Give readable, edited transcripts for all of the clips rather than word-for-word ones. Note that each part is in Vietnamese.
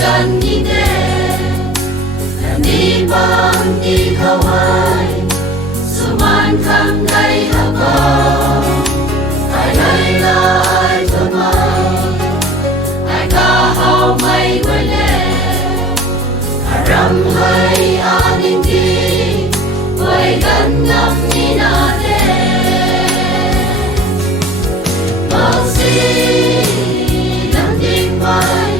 gần đi đê làm đi bằng đi khâu hai su man khăm đây hà bao ai đây là ai cho mai ai ca hao mây quay lên ram hay an đi quay gần ngắm đi na đê bao xì nắm tiếng mai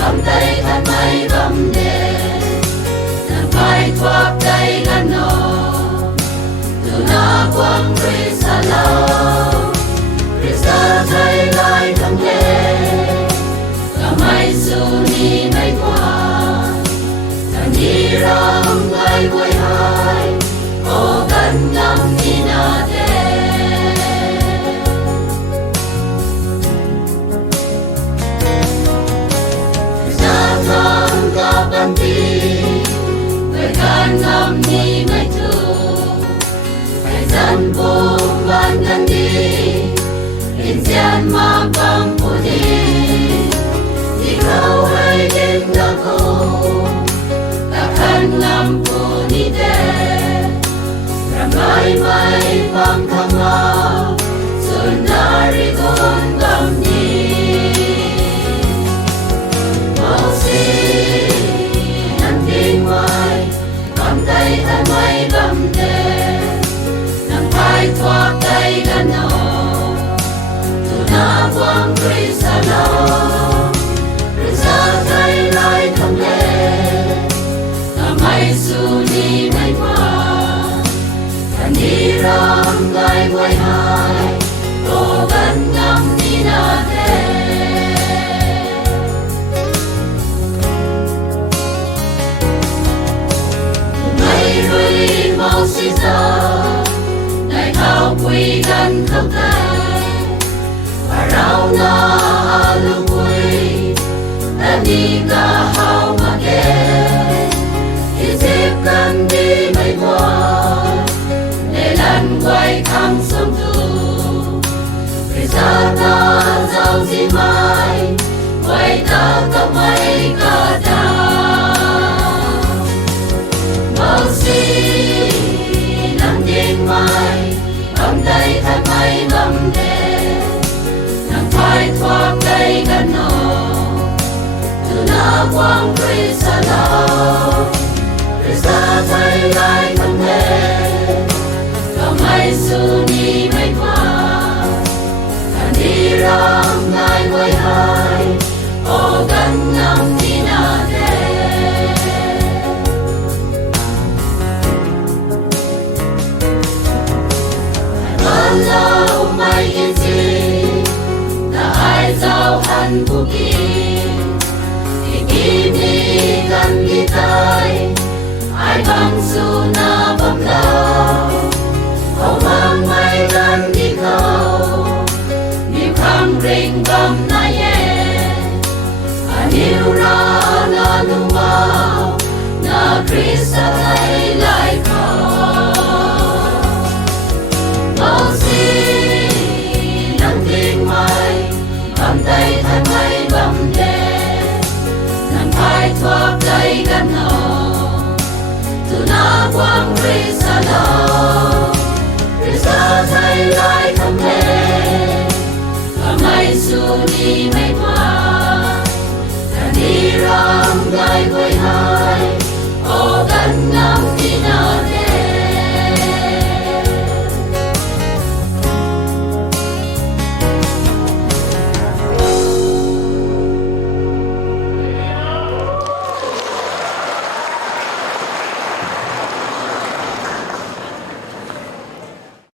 bấm tay khăn mây bấm đê nắm vai thoát tay gần nô từ na quang rê xa lâu rê xa thay lại thăng lê cả mây su ni mây qua thằng đi rong lại quay hai ô gần ngắm đi na đê xa thang cả bàn đi người gần ngắm đi mây thu thời gian vô ban gần đi in gian mà băng phù đi khâu hay đêm đã khâu ta khăn ngắm phù đi đê làm mãi mãi băng thăng ngã xuân đã đi con băng đi màu xì nắng tiếng mai bấm tay thân mây bấm đê nắm vai thoát tay gần nô từ na quang rê xa lâu rê xa tay lại thăng lê cả mây su ni mây qua thằng đi rong lại quay hai ô gần ngắm đi na đê mây ruồi màu xì xa đại thao quy gần khâu tay và rau na alu quy ta đi cả hao mà kê khi xếp gần đi mây qua để lần quay thăm sông thu vì xa ta giàu gì mai quay ta có mây cả đào màu xì nắng tiếng mai bấm tay thân mây bấm đê nắng phai thoát tay gần nô từ na quang rê xa lâu rê xa tay lại thăng lê cả mây su ni mây qua thằng đi rong lại quay hai ô gần ngắm đi na đê bao lâu mây yên gì là ai giao hẳn phù kỳ thì kim đi gần đi tay ai băng su na bấm lâu hầu mang mây gần đi khâu niềm khang rình bấm na ye niêu ra na nu mau na Krista thay lại khâu màu xì nắng tiếng mai bấm tay thân mây bấm đê nắm vai thoát tay gần nô từ na quang rê xa lâu rê xa thay lại thăng lê cả mây su ni mây qua thằng đi rong lại quay